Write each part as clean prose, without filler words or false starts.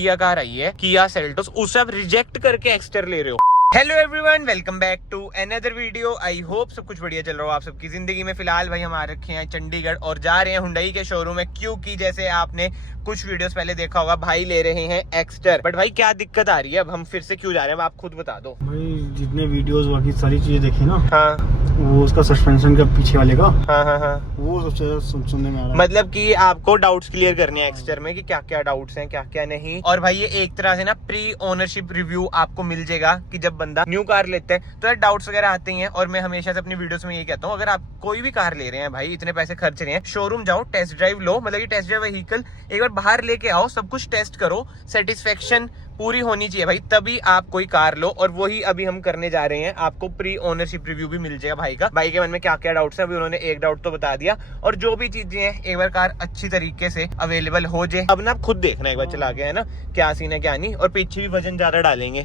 किया कार आई है, Kia Seltos, उसे आप रिजेक्ट करके एक्स्टर ले रहे हो। Hello everyone, welcome back to another video. I hope सब कुछ बढ़िया चल रहा हो आप सबकी जिंदगी में। फिलहाल भाई हम आ रखे हैं चंडीगढ़ और जा रहे हैं हुंडई के शोरूम में, क्योंकि जैसे आपने कुछ वीडियोस पहले देखा होगा भाई ले रहे हैं एक्स्टर। बट भाई क्या दिक्कत आ रही है, अब हम फिर से क्यों जा रहे हैं, आप खुद बता दो। भाई जितने वीडियोस बाकी सारी चीजें देखी ना, हाँ वो उसका सस्पेंशन का पीछे वाले का, हाँ, वो सबसे ज्यादा सुनने में आ रहा है। मतलब कि आपको डाउट्स क्लियर करने हैं एक्स्टर में कि क्या क्या डाउट्स हैं, क्या क्या नहीं। और भाई ये एक तरह से ना प्री ओनरशिप रिव्यू आपको मिल जाएगा कि जब बंदा न्यू कार लेता है तो यार डाउट्स वगैरह आते ही हैं। और मैं हमेशा से अपनी वीडियोस में ये कहता हूँ, अगर आप कोई भी कार ले रहे हैं भाई, इतने पैसे खर्च रहे हैं, शोरूम जाओ, टेस्ट ड्राइव लो, मतलब कि टेस्ट ड्राइव व्हीकल एक बार बाहर लेके आओ, सब कुछ टेस्ट करो, सेटिस्फेक्शन पूरी होनी चाहिए भाई, तभी आप कोई कार लो। और वही अभी हम करने जा रहे हैं। आपको प्री ओनरशिप रिव्यू भी मिल जाएगा भाई का, भाई के मन में क्या क्या डाउट्स हैं, अभी उन्होंने एक डाउट तो बता दिया। और जो भी चीजें हैं एक बार कार अच्छी तरीके से अवेलेबल हो जाए, अब ना खुद देखना एक बार चला के, है ना, क्या सीन है क्या नहीं। और पीछे भी वजन ज्यादा डालेंगे,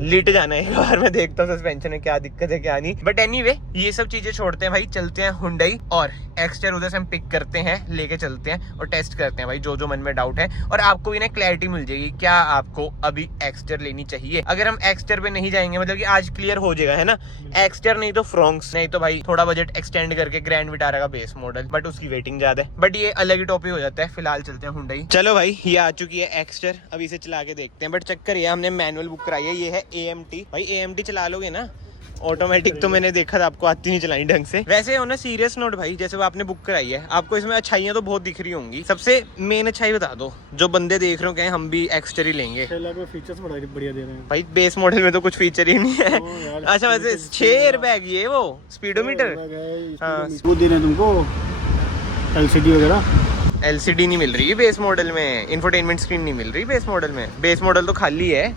लिट जाना है एक बार, मैं देखता हूँ सस्पेंशन में क्या दिक्कत है क्या नहीं। बट एनीवे ये सब चीजें छोड़ते हैं भाई, चलते हैं हुंडई और एक्स्टर उधर से हम पिक करते हैं, लेके चलते हैं और टेस्ट करते हैं भाई जो जो मन में डाउट है। और आपको भी ना क्लैरिटी मिल जाएगी क्या आपको अभी एक्स्टर लेनी चाहिए। अगर हम एक्स्टर पे नहीं जाएंगे, मतलब कि आज क्लियर हो जाएगा, है ना, एक्स्टर नहीं तो फ्रोंक्स, नहीं तो भाई थोड़ा बजट एक्सटेंड करके ग्रैंड विटारा का बेस मॉडल, बट उसकी वेटिंग ज्यादा है। बट ये अलग ही टॉपिक हो जाता है। फिलहाल चलते हैं हुंडई। चलो भाई ये आ चुकी है एक्स्टर, अभी इसे चला के देखते हैं। बट चक्कर ये हमने मैनुअल बुक कराई है, ये है AMT। भाई AMT चला लोगे ना, ऑटोमेटिक तो मैंने देखा था आपको आती नहीं चलाई ढंग से। वैसे हो ना सीरियस नोट भाई, जैसे वो आपने बुक कराई है, आपको इसमें अच्छाइयां तो बहुत दिख रही होंगी। सबसे मेन अच्छाई बता दो, जो बंदे देख रहे हो कहें हम भी एक्स्टर ही लेंगे। फीचर्स बढ़िया दे रहे हैं भाई बेस मॉडल में तो कुछ फीचर ही नहीं है। अच्छा वैसे 6 एयरबैग, ये वो स्पीडोमीटर, वो दे रहे हैं तुमको, LCD वगैरह। LCD नहीं मिल रही है बेस मॉडल में, इंफोटेनमेंट स्क्रीन नहीं मिल रही बेस मॉडल में। बेस मॉडल तो खाली है।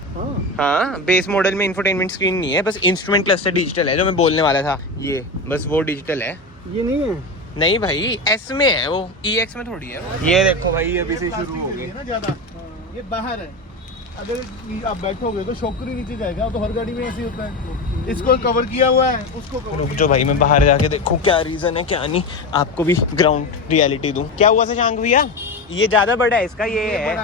हाँ बेस मॉडल में इंफोटेनमेंट स्क्रीन नहीं है, बस इंस्ट्रूमेंट क्लस्टर डिजिटल है, जो मैं बोलने वाला था, ये बस वो डिजिटल है। ये नहीं है, नहीं भाई S में है वो, EX में थोड़ी है। ये देखो भाई अभी से शुरू हो गई। ये बाहर है, अगर आप बैठोगे तो शॉकर ही नीचे जाएगा, तो हर गाड़ी में ऐसे होता है। इसको कवर किया हुआ है, उसको रुक जो भाई मैं बाहर जाके देखूं क्या रीजन है क्या नहीं, आपको भी ग्राउंड रियलिटी दूं। क्या हुआ शशांक भैया, ये ज्यादा बड़ा है इसका, ये है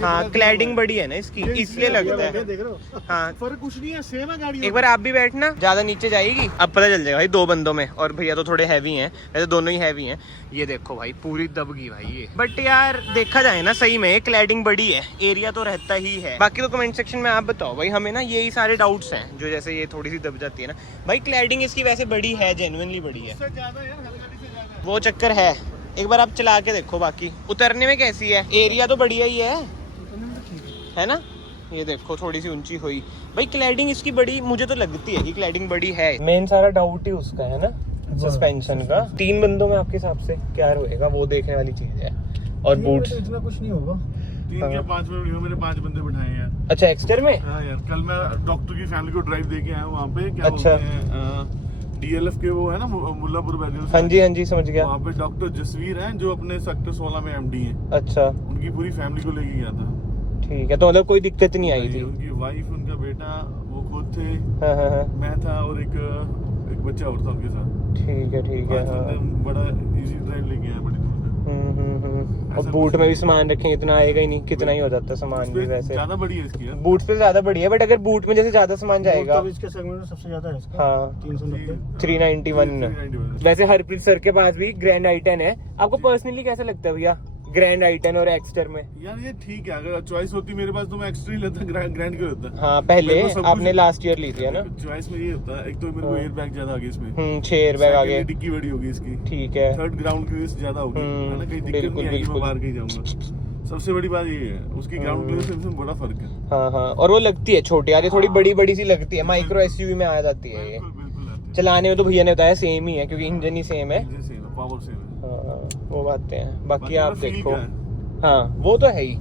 हाँ, क्लैडिंग बड़ी है ना इसकी, इसलिए लगता है। देख रहे हो, हाँ फर्क कुछ नहीं है, सेम है गाड़ी। एक बार आप भी बैठना, ज्यादा नीचे जाएगी, अब पता चल जाएगा भाई दो बंदों में। और भैया तो थोड़े हैवी हैं, वैसे दोनों ही हैवी हैं। ये देखो भाई पूरी दबगी भाई ये। बट यार देखा जाए ना, सही में क्लैडिंग बड़ी है, एरिया तो रहता ही है। बाकी तो कमेंट सेक्शन में आप बताओ भाई, हमें ना यही सारे डाउट्स हैं, जो जैसे ये थोड़ी सी दब जाती है ना भाई। क्लैडिंग इसकी वैसे बड़ी है, जेन्युइनली बड़ी है, वो चक्कर है। एक बार आप चला के देखो, बाकी उतरने में कैसी है, एरिया तो बढ़िया ही है ना। ये देखो थोड़ी सी ऊंची हुई भाई, क्लैडिंग इसकी बड़ी मुझे तो लगती है कि क्लैडिंग बड़ी है। मेन सारा डाउट ही उसका है ना, सस्पेंशन का। 3 बंदों में आपके हिसाब से क्या रहेगा, वो देखने वाली चीज है। और बूट्स इतना कुछ नहीं होगा, 3 या 5 में मैंने 5 बंदे बिठाए हैं। अच्छा एक्स्टर में। हाँ यार, कल मैं डॉक्टर की फैमिली को ड्राइव देके आया हूँ वहाँ पे, क्या अच्छा। बोलते हैं, DLF के वो है ना मुल्लापुर वैली। हाँ जी समझ गया। वहाँ पे डॉक्टर जसवीर हैं, जो अपने सेक्टर 16 में MD हैं। अच्छा, उनकी पूरी फैमिली को लेके गया था। ठीक है, तो मतलब कोई दिक्कत नहीं आई थी। उनकी वाइफ, उनका बेटा, वो खुद थे, हाँ। मैं था और एक बच्चा और था उनके साथ। ठीक है। हाँ। बड़ा इजी ड्राइव लेके आया बड़ी दूर से। और बूट में भी सामान रखेंगे इतना आएगा ही नहीं, कितना ही हो जाता सामान भी। वैसे ज्यादा बड़ी है इसकी, बूट पे ज्यादा बड़ी है, बट अगर बूट में जैसे ज्यादा सामान जाएगा, तो इसके सेगमेंट में सबसे ज्यादा है इसका। हाँ 391। 391। वैसे हरप्रीत सर के पास भी ग्रैंड i10 है। आपको पर्सनली कैसा लगता है भैया ग्रैंड i10 और एक्स्टर में? यार ये ठीक है, अगर चॉइस होती मेरे पास तो मैं एक्स्ट्रा ही लेता, ग्रैंड क्यों लेता। हाँ पहले आपने लास्ट ईयर ली थी है ना। चॉइस में ये होता है, एक तो मेरे को एयर बैग ज्यादा आ गया इसमें, 6 एयरबैग आ गए, डिक्की बड़ी होगी इसकी, ठीक है। थर्ड ग्राउंड क्लियरेंस ज्यादा होगी, है ना, कहीं दिक्कत नहीं आएगी, मैं बाहर कहीं जाऊंगा। सबसे बड़ी बात ये है, उसकी ग्राउंड क्लियरेंस में बड़ा फर्क है। हाँ, और वो लगती है छोटी यार, ये थोड़ी बड़ी सी लगती है, माइक्रो SUV में आ जाती है ये। बिल्कुल चलाने में तो भैया ने बताया सेम ही है, क्योंकि इंजन ही सेम है। पावर सेम है। हाँ, वो बातें हैं। बाकी आप feel देखो, का है। हाँ वो तो है ही।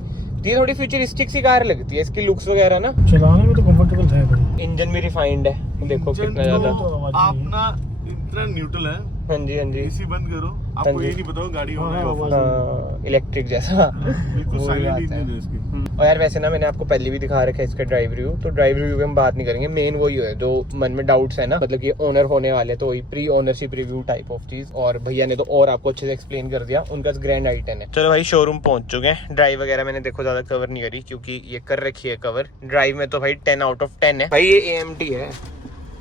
ये थोड़ी फ्यूचरिस्टिक सी कार लगती है, इसकी लुक्स वगैरह ना, चलाने में तो कंफर्टेबल है। इंजन भी रिफाइंड है, देखो कितना ज्यादा। आप ना इतना न्यूट्रल है। हाँ जी एसी बंद करो, आपको ये नहीं पता गाड़ी हो रही है इलेक्ट्रिक जैसा। बिल्कुल साइलेंट इंजन है इसकी। और यार वैसे ना मैंने आपको पहले भी दिखा रखा है इसका ड्राइव रिव्यू, तो ड्राइव रिव्यू में हम बात नहीं करेंगे। मेन वही है जो मन में डाउट्स है ना, मतलब कि ओनर होने वाले, तो वही pre ownership review type of चीज। और भैया ने तो और आपको अच्छे से एक्सप्लेन कर दिया, उनका ग्रैंड i10 है। चलो भाई शोरूम पहुंच चुके हैं। ड्राइव वगैरह मैंने देखो ज्यादा कवर नहीं करी क्योंकि ये कर रखी है कवर। ड्राइव में तो भाई 10 आउट ऑफ 10 है भाई। ये AMT है,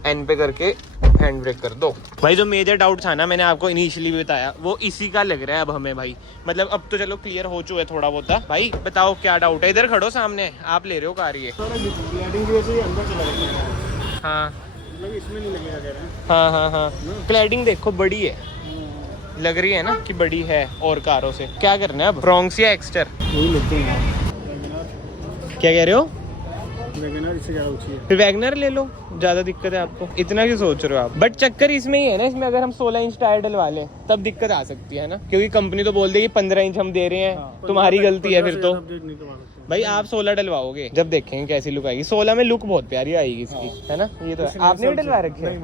एन पे करके हैंड ब्रेक कर दो भाई। जो मेजर डाउट था ना मैंने आपको इनिशियली भी बताया, वो इसी का लग रहा है अब हमें भाई। मतलब अब तो चलो क्लियर हो चुका है थोड़ा बहुत। भाई बताओ क्या डाउट है? इधर खड़ो सामने, आप ले रहे हो कार ये। हाँ इसमें नहीं लगेगा कह रहे हैं। हाँ क्लैडिंग देखो बड़ी है, लग रही है ना कि बड़ी है और कारों से। क्या करना है अब, फ्रॉन्क्स या एक्सटर? वही लेते हैं। क्या कह रहे हो? वैगनर इससे ज़्यादा ऊंची है। फिर वैगनर ले लो, ज्यादा दिक्कत है आपको, इतना क्यों सोच रहे हो आप? बट चक्कर इसमें ही है ना, इसमें अगर हम 16 इंच टायर डलवा लें तब दिक्कत आ सकती है ना, क्योंकि कंपनी तो बोल देगी 15 इंच हम दे रहे हैं, तुम्हारी गलती है फिर तो। भाई आप 16 डलवाओगे, जब देखेंगे कैसी लुक आएगी। 16 में लुक बहुत प्यारी आएगी इसकी, है ना? ये तो आपने भी डलवा रखे है?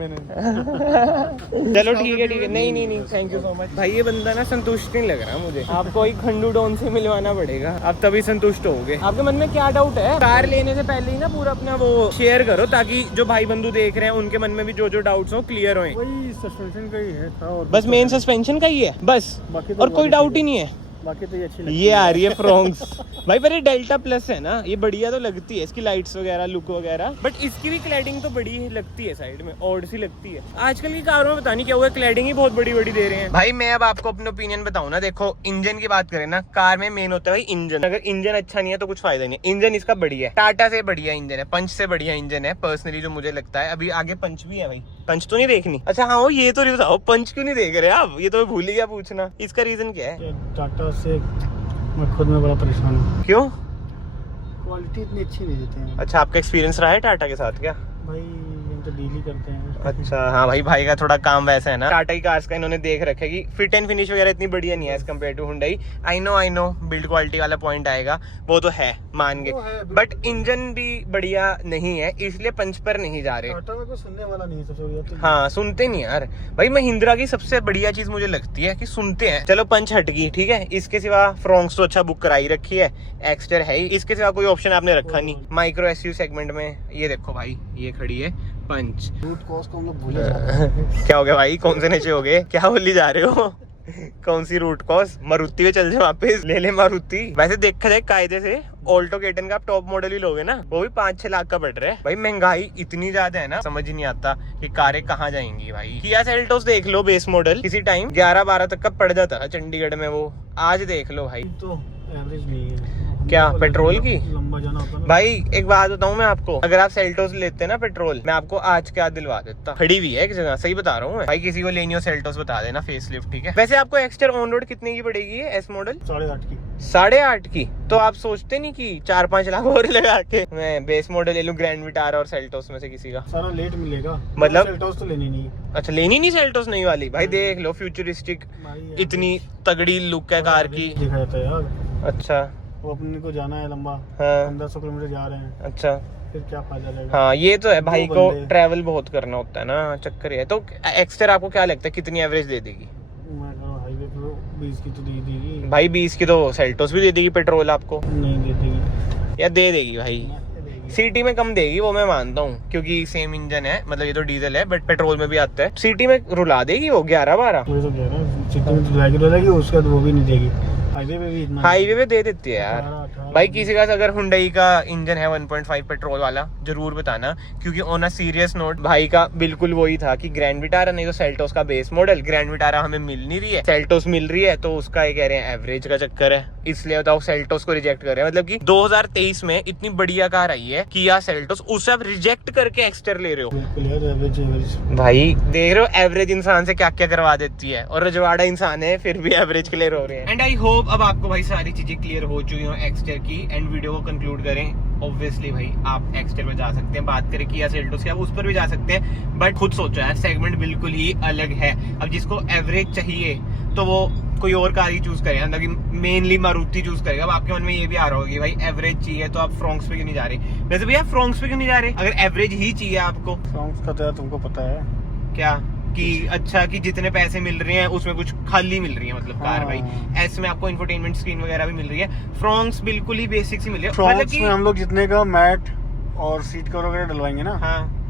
चलो ठीक है नहीं थैंक यू सो मच भाई। ये बंदा ना संतुष्ट नहीं लग रहा मुझे, आपको एक खंडू डॉन से मिलवाना पड़ेगा, आप तभी संतुष्ट होगे। आपके मन में क्या डाउट है? कार लेने से पहले ही ना पूरा अपना वो शेयर करो, ताकि जो भाई बंधु देख रहे हैं उनके मन में भी जो डाउट्स हो क्लियर हों। वही सस्पेंशन का ही है था, और बस मेन सस्पेंशन का ही है बस, बाकी तो और कोई डाउट ही नहीं है। बाकी तो ये अच्छी लगती ये आ रही है फ्रॉन्क्स भाई, पर ये डेल्टा प्लस है ना, ये बढ़िया तो लगती है, इसकी लाइट्स वगैरह लुक वगैरह। बट इसकी भी क्लैडिंग तो बड़ी ही लगती है, साइड में ऑड सी लगती है। आजकल की कारों में पता नहीं क्या हुआ, क्लैडिंग ही बहुत बड़ी बड़ी दे रहे हैं भाई। मैं अब आपको अपना ओपिनियन बताऊं ना, देखो इंजन की बात करें ना, कार में मेन होता है भाई इंजन। अगर इंजन अच्छा नहीं है तो कुछ फायदा नहीं है। इंजन इसका बढ़िया है, टाटा से बढ़िया इंजन है, पंच से बढ़िया इंजन है पर्सनली जो मुझे लगता है। अभी आगे पंच भी है भाई, पंच तो नहीं देखनी? अच्छा हाँ ये तो नहीं बताओ, पंच क्यों नहीं देख रहे आप? ये तो मैं भूल ही गया पूछना, इसका रीजन क्या है? टाटा से मैं खुद में बड़ा परेशान हूँ। क्यों? क्वालिटी इतनी अच्छी नहीं देते हैं। अच्छा आपका एक्सपीरियंस रहा है टाटा के साथ क्या? भाई हम तो डील ही करते हैं। अच्छा हाँ भाई का थोड़ा काम वैसा है ना। टाटा की कार्स का इन्होंने देख रखा है कि फिट एंड फिनिश वगैरह इतनी बढ़िया नहीं है as compare to Hyundai. I know build quality वाला पॉइंट आएगा, वो तो है मान गए, बट इंजन भी बढ़िया नहीं है, इसलिए पंच पर नहीं जा रहे। टाटा में कोई सुनने वाला नहीं है सबसे बढ़िया तो। हाँ सुनते नहीं यार भाई। महिंद्रा की सबसे बढ़िया चीज मुझे लगती है कि सुनते हैं। चलो पंच हट गई ठीक है, इसके सिवा फ्रॉन्क्स तो अच्छा बुक कराई रखी है, एक्सटर है ही, इसके सिवा कोई ऑप्शन आपने रखा नहीं। माइक्रो एसयूवी सेगमेंट में ये देखो भाई, ये खड़ी है पंच। रूट कॉज को हम लोग भूले जा रहे हैं। क्या हो गया भाई, कौन से नशे हो गए, क्या बोली जा रहे हो? कौन सी रूट कॉज? मारुति पे चल जाओ वापस, ले ले मारुति। वैसे देखा जाए कायदे से ऑल्टो K10 का आप टॉप मॉडल ही लोगे ना, वो भी 5-6 लाख का पड़ रहा है भाई। महंगाई इतनी ज्यादा है ना, समझ ही नहीं आता कि कारें कहाँ जाएंगी भाई। किया सेल्टोस देख लो, बेस मॉडल किसी टाइम 11-12 तक का पड़ जाता था चंडीगढ़ में, वो आज देख लो भाई। तो एवरेज नहीं है क्या पेट्रोल की? लंबा जाना होता है भाई एक बात बताऊं मैं आपको, अगर आप सेल्टोस लेते ना पेट्रोल, मैं आपको आज क्या दिलवा देता। खड़ी हुई है एक जगह, सही बता रहा हूँ भाई। किसी को लेनी हो सेल्टोस बता देना, फेसलिफ्ट ठीक है। वैसे आपको एक्सटर ऑन रोड कितने की पड़ेगी है एस मॉडल? 8.5 की। 8.5 की? तो आप सोचते नहीं कि 4-5 लाख और लगा के मैं बेस मॉडल ले लूं, ग्रैंड विटारा और सेल्टोस में से किसी का? सारा लेट मिलेगा, मतलब सेल्टोस तो लेनी नहीं। अच्छा लेनी नहीं सेल्टोस नई वाली? भाई देख लो फ्यूचरिस्टिक इतनी तगड़ी लुक है कार की, देखा जाता है यार। अच्छा वो अपने को जाना है लंबा, हाँ 1500 किलोमीटर जा रहे हैं, अच्छा फिर क्या फायदा रहेगा? हाँ ये तो है भाई, दो को बंदे। ट्रैवल बहुत करना होता है ना, चक्कर है। तो एक्सटर आपको क्या लगता है कितनी एवरेज दे देगी? मैं कह रहा हूँ हाईवे पे 20 की तो दे देगी भाई 20 की तो सेल्टोस भी दे देगी पेट्रोल आपको? नहीं दे देगी या दे देगी भाई? सिटी में कम देगी वो मैं मानता हूँ, क्योंकि सेम इंजन है, मतलब ये तो डीजल है बट पेट्रोल में भी आता है। सिटी में रुला देगी वो 11-12। वही तो कह रहा हूँ, सिटी में तो जाएगी रोलेगी, उसके बाद वो भी नहीं देगी। हाईवे पे भी इतना, हाईवे पे दे देती है यार 18 भाई। किसी का अगर हुंडई का इंजन है 1.5 पेट्रोल वाला, जरूर बताना, क्योंकि ऑन अ सीरियस नोट भाई का बिल्कुल वही था कि ग्रैंड विटारा नहीं तो सेल्टोस का बेस मॉडल। ग्रैंड विटारा हमें मिल नहीं रही है, सेल्टोस मिल रही है, तो उसका ये कह रहे हैं एवरेज का चक्कर है, इसलिए बताओ सेल्टोस को रिजेक्ट कर रहे हैं। मतलब कि 2023 में इतनी बढ़िया कार आई है किया सेल्टोस, उसे आप रिजेक्ट करके एक्सटर ले रहे हो। बिल्कुल यार, एवरेज भाई देख रहे हो एवरेज इंसान से क्या क्या करवा देती है, और रजवाड़ा इंसान है फिर भी एवरेज क्लियर हो रहे हैं। एंड आई होप अब आपको भाई सारी चीजें क्लियर हो चुकी हो एक्सटर की। एंड वीडियो को कंक्लूड करें, ऑब्वियसली भाई आप एक्सटर में जा सकते हैं, बात करें किया सेल्टोस की आप उस पर भी जा सकते हैं, बट खुद सोचो यार सेगमेंट बिल्कुल ही अलग है। अब जिसको एवरेज चाहिए तो वो कोई और कार ही चूज करे, मतलब कि मेनली मारुति चूज करेगा। अब आपके मन में ये भी आ रहा होगा कि भाई एवरेज चाहिए तो आप फ्रॉन्क्स पे क्यों नहीं जा रहे? वैसे भैया फ्रॉन्क्स पे क्यों नहीं जा रहे अगर एवरेज ही चाहिए आपको? फ्रॉन्क्स का तो यार तुमको पता है क्या? कि अच्छा कि जितने पैसे मिल रहे हैं उसमें कुछ खाली मिल रही है मतलब कार भाई। ऐसे में आपको इंफोटेनमेंट स्क्रीन वगैरह भी मिल रही है। फ्रॉन्क्स बिल्कुल ही बेसिक सी मिल रही है, मतलब फ्रॉन्क्स में हम लोग जितने का मैट और सीट कवर वगैरह डलवाएंगे ना, हाँ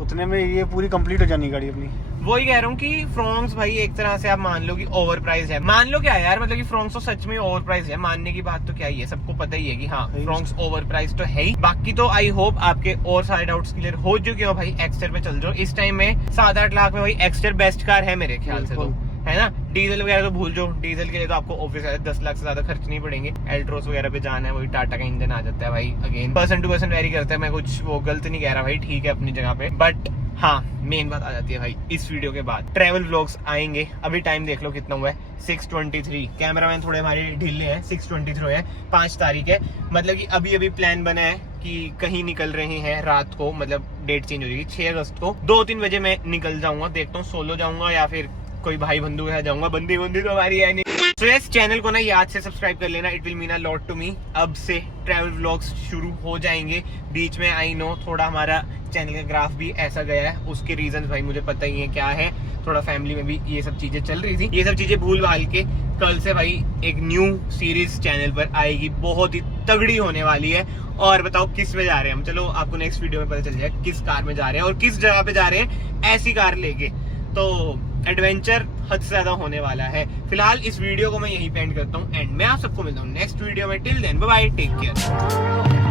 उतने में ये पूरी कंप्लीट हो जानी गाड़ी अपनी। वही कह रहा हूँ कि फ्रॉन्क्स भाई एक तरह से आप मान लो कि ओवर प्राइस है। मान लो क्या यार, मतलब कि फ्रॉन्क्स तो सच में ओवर प्राइस है, मानने की बात तो क्या ही है, सबको पता ही है कि हाँ फ्रॉन्क्स ओवर प्राइस तो है ही। बाकी तो आई होप आपके और सारे डाउट्स क्लियर हो चुके हो भाई। एक्स्टर पे चल जाओ, इस टाइम में 7-8 लाख में भाई एक्स्टर बेस्ट कार है मेरे ख्याल से, तो है ना। डीजल वगैरह तो भूल जाओ, डीजल के लिए तो आपको ऑब्वियस है 10 लाख से ज्यादा खर्च नहीं पड़ेंगे। एल्ट्रोस वगैरह पे जाना है, वही टाटा का इंजन आ जाता है भाई। Again person to person vary करता है, मैं कुछ वो गलत नहीं कह रहा भाई, ठीक है अपनी जगह पे। बट हाँ मेन बात आ जाती है भाई इस वीडियो के बाद ट्रैवल व्लॉग्स आएंगे। अभी टाइम देख लो कितना हुआ है, 6:23। कैमरामैन थोड़े हमारे ढीले हैं, 6:23 है, 5 तारीख है। मतलब कि अभी अभी प्लान बना है कि कहीं निकल रहे हैं रात को, मतलब डेट चेंज हो जाएगी 6 अगस्त को। 2-3 बजे मैं निकल जाऊंगा, देखता हूँ सोलो जाऊंगा या फिर कोई भाई बंधु के साथ जाऊंगा। बंदी तो हमारी है नहीं। तो यस, चैनल को ना याद से सब्सक्राइब कर लेना, it will mean a lot to me. अब से ट्रैवल व्लॉग्स शुरू हो जाएंगे। बीच में आई नो थोड़ा हमारा चैनल का ग्राफ भी ऐसा गया है, उसके रीजंस भाई मुझे पता ही है क्या है। थोड़ा फैमिली में भी ये सब चीजें चल रही थी, ये सब चीजें भूल भाल के कल से भाई एक न्यू सीरीज चैनल पर आएगी, बहुत ही तगड़ी होने वाली है। और बताओ किस में जा रहे हैं हम, चलो आपको नेक्स्ट वीडियो में पता चल जाएगा किस कार में जा रहे हैं और किस जगह पे जा रहे हैं ऐसी कार लेके। तो एडवेंचर हद से ज्यादा होने वाला है। फिलहाल इस वीडियो को मैं यहीं पे एंड करता हूँ एंड मैं आप सबको मिलता हूँ नेक्स्ट वीडियो में। Till then bye bye, take care.